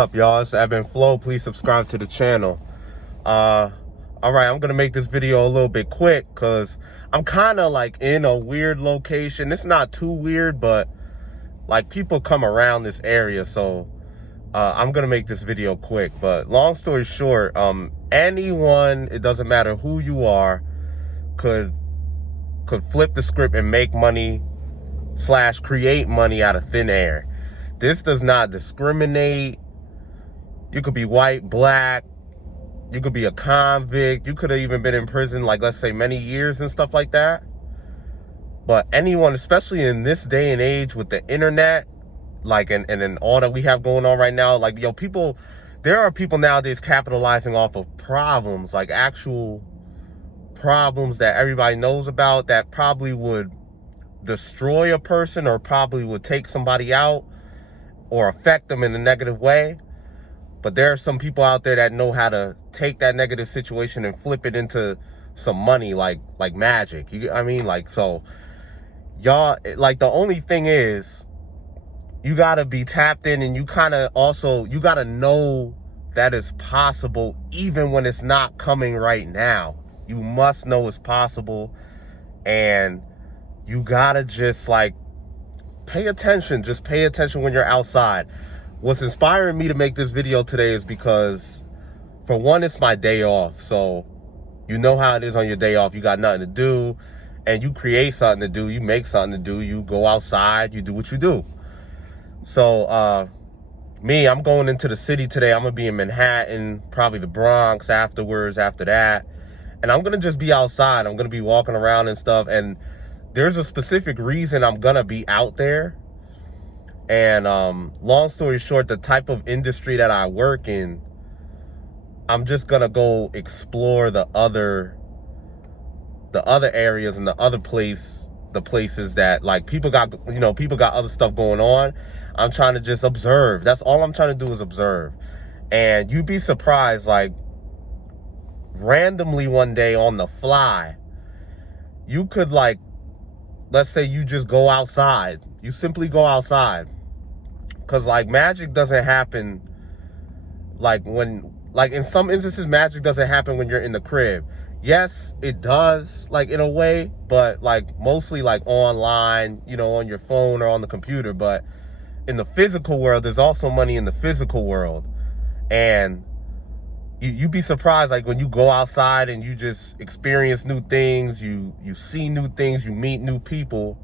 Up, y'all? It's Ebb and Flow. Please subscribe to the channel. All right, I'm gonna make this video a little bit quick because I'm kind of like in a weird location. It's not too weird, but like people come around this area, so I'm gonna make this video quick. But long story short, anyone, it doesn't matter who you are, could flip the script and make money / create money out of thin air. This does not discriminate. You could be white, black, you could be a convict, you could have even been in prison, like let's say many years and stuff like that. But anyone, especially in this day and age with the internet, like and all that we have going on right now, like there are people nowadays capitalizing off of problems, like actual problems that everybody knows about that probably would destroy a person or probably would take somebody out or affect them in a negative way. But there are some people out there that know how to take that negative situation and flip it into some money like magic. I mean, like, so y'all, like, the only thing is you got to be tapped in, and you kind of also, you got to know that it's possible even when it's not coming right now. You must know it's possible, and you got to just like pay attention. Just pay attention when you're outside. What's inspiring me to make this video today is because, for one, it's my day off. So you know how it is on your day off. You got nothing to do, and you create something to do. You make something to do. You go outside. You do what you do. So I'm going into the city today. I'm going to be in Manhattan, probably the Bronx afterwards, after that. And I'm going to just be outside. I'm going to be walking around and stuff. And there's a specific reason I'm going to be out there. And long story short, the type of industry that I work in, I'm just gonna go explore the other areas and the places that like people got other stuff going on. I'm trying to just observe. That's all I'm trying to do is observe. And you'd be surprised, like randomly one day on the fly, you could, like, let's say you just go outside. You simply go outside. Because, like, magic doesn't happen, like, in some instances, magic doesn't happen when you're in the crib. Yes, it does, like, in a way, but, like, mostly, like, online, on your phone or on the computer. But in the physical world, there's also money in the physical world. And you'd be surprised, like, when you go outside and you just experience new things, you see new things, you meet new people,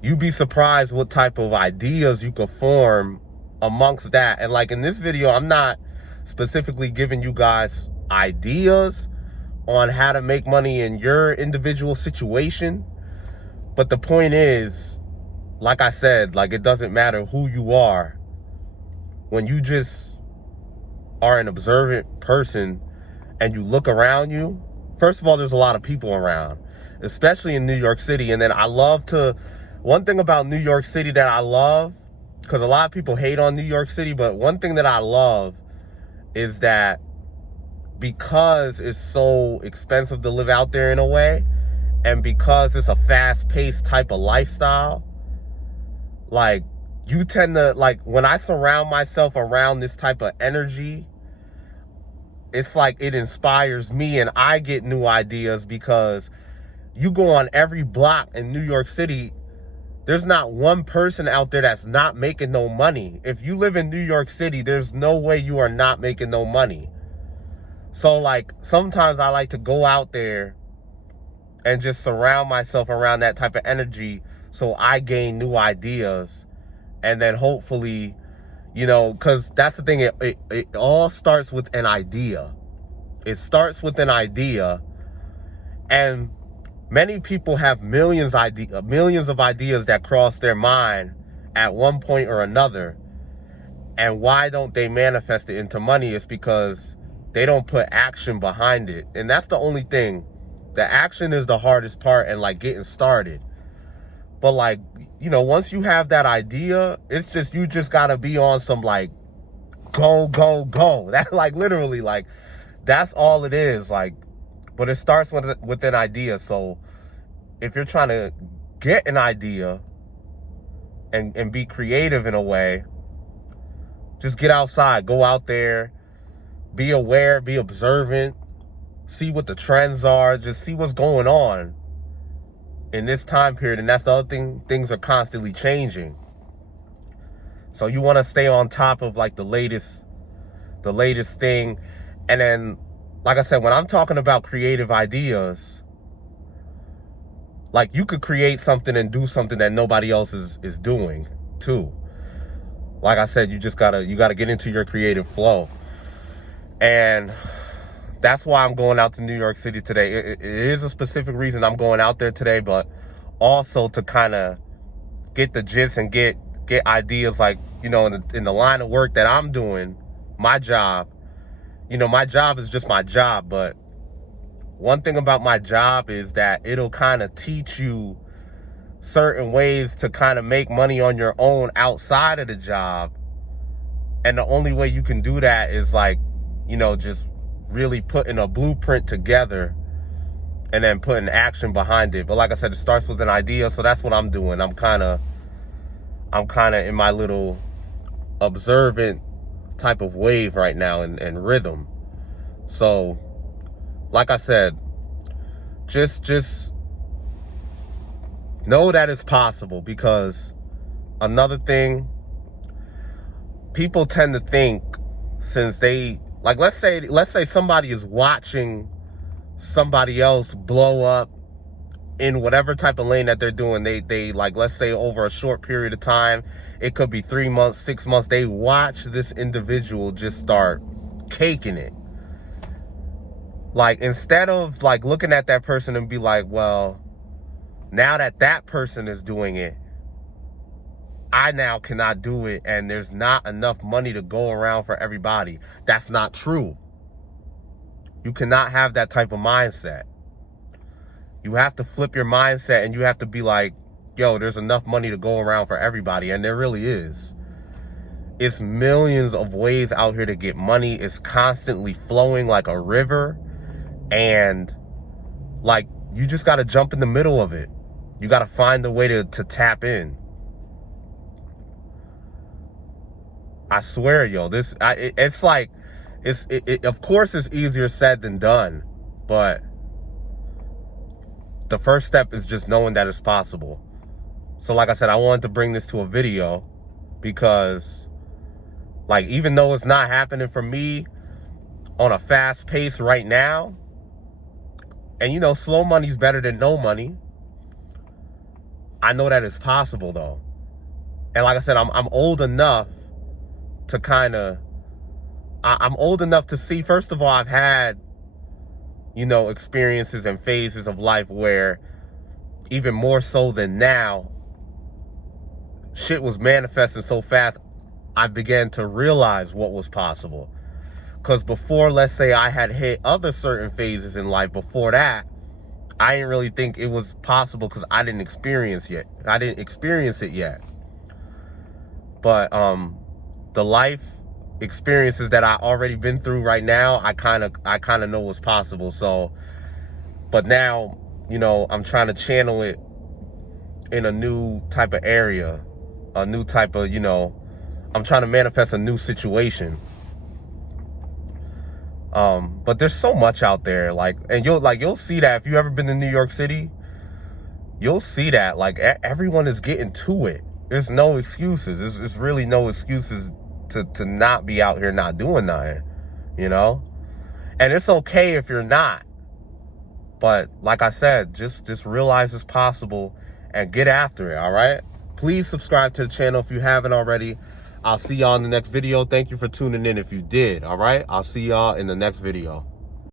you'd be surprised what type of ideas you could form amongst that. And like in this video, I'm not specifically giving you guys ideas on how to make money in your individual situation. But the point is, like I said, like, it doesn't matter who you are. When you just are an observant person and you look around you, first of all, there's a lot of people around, especially in New York City. And then one thing about New York City that I love, because a lot of people hate on New York City, but one thing that I love is that because it's so expensive to live out there in a way, and because it's a fast-paced type of lifestyle, like, you tend to, like, when I surround myself around this type of energy, it's like it inspires me and I get new ideas. Because you go on every block in New York City, there's not one person out there that's not making no money. If you live in New York City, there's no way you are not making no money. So, like, sometimes I like to go out there and just surround myself around that type of energy so I gain new ideas. And then hopefully, because that's the thing, it all starts with an idea. It starts with an idea. And many people have millions of ideas that cross their mind at one point or another. And why don't they manifest it into money? It's because they don't put action behind it. And that's the only thing. The action is the hardest part, and like getting started. But like, once you have that idea, it's just, you just gotta be on some like go, go, go. That's like literally, like, that's all it is. Like, but it starts with an idea. So if you're trying to get an idea and be creative in a way, Just get outside, go out there, be aware, be observant, see what the trends are, just see what's going on in this time period. And that's the other thing, things are constantly changing. So you want to stay on top of like the latest thing. And then, like I said, when I'm talking about creative ideas, like you could create something and do something that nobody else is doing too. Like I said, you gotta get into your creative flow. And that's why I'm going out to New York City today. It is a specific reason I'm going out there today, but also to kind of get the gist and get ideas, like, you know, in the line of work that I'm doing, my job. You know, my job is just my job, but one thing about my job is that it'll kind of teach you certain ways to kind of make money on your own outside of the job. And the only way you can do that is like, you know, just really putting a blueprint together and then putting action behind it. But like I said, it starts with an idea. So that's what I'm doing. I'm kind of in my little observant type of wave right now and rhythm. So like I said, just know that it's possible, because another thing, people tend to think, since they, like, let's say somebody is watching somebody else blow up in whatever type of lane that they're doing. They like, let's say over a short period of time, it could be 3 months, 6 months, they watch this individual just start caking it. Like, instead of like looking at that person and be like, well, now that person is doing it, I now cannot do it, and there's not enough money to go around for everybody. That's not true. You cannot have that type of mindset. You have to flip your mindset, and you have to be like, yo, there's enough money to go around for everybody. And there really is. It's millions of ways out here to get money. It's constantly flowing like a river. And like, you just got to jump in the middle of it. You got to find a way to tap in. I swear, yo, it's like, of course it's easier said than done, but the first step is just knowing that it's possible. So like I said, I wanted to bring this to a video because, like, even though it's not happening for me on a fast pace right now, and you know, slow money's better than no money, I know that it's possible though. And like I said, I'm old enough to kind of, I'm old enough to see, first of all, I've had, you know, experiences and phases of life where, even more so than now, shit was manifesting so fast, I began to realize what was possible. Because before, let's say I had hit other certain phases in life, before that, I didn't really think it was possible because I didn't experience it yet. But the life experiences that I already been through right now, I kind of know what's possible. So, but now, you know, I'm trying to channel it in a new type of area, a new type of, you know, I'm trying to manifest a new situation. But there's so much out there, like, and you'll see that if you ever been to New York City, you'll see that, like, everyone is getting to it. There's no excuses. There's really no excuses to not be out here not doing nothing, you know? And it's okay if you're not. But like I said, just realize it's possible and get after it, all right? Please subscribe to the channel if you haven't already. I'll see y'all in the next video. Thank you for tuning in if you did, all right? I'll see y'all in the next video.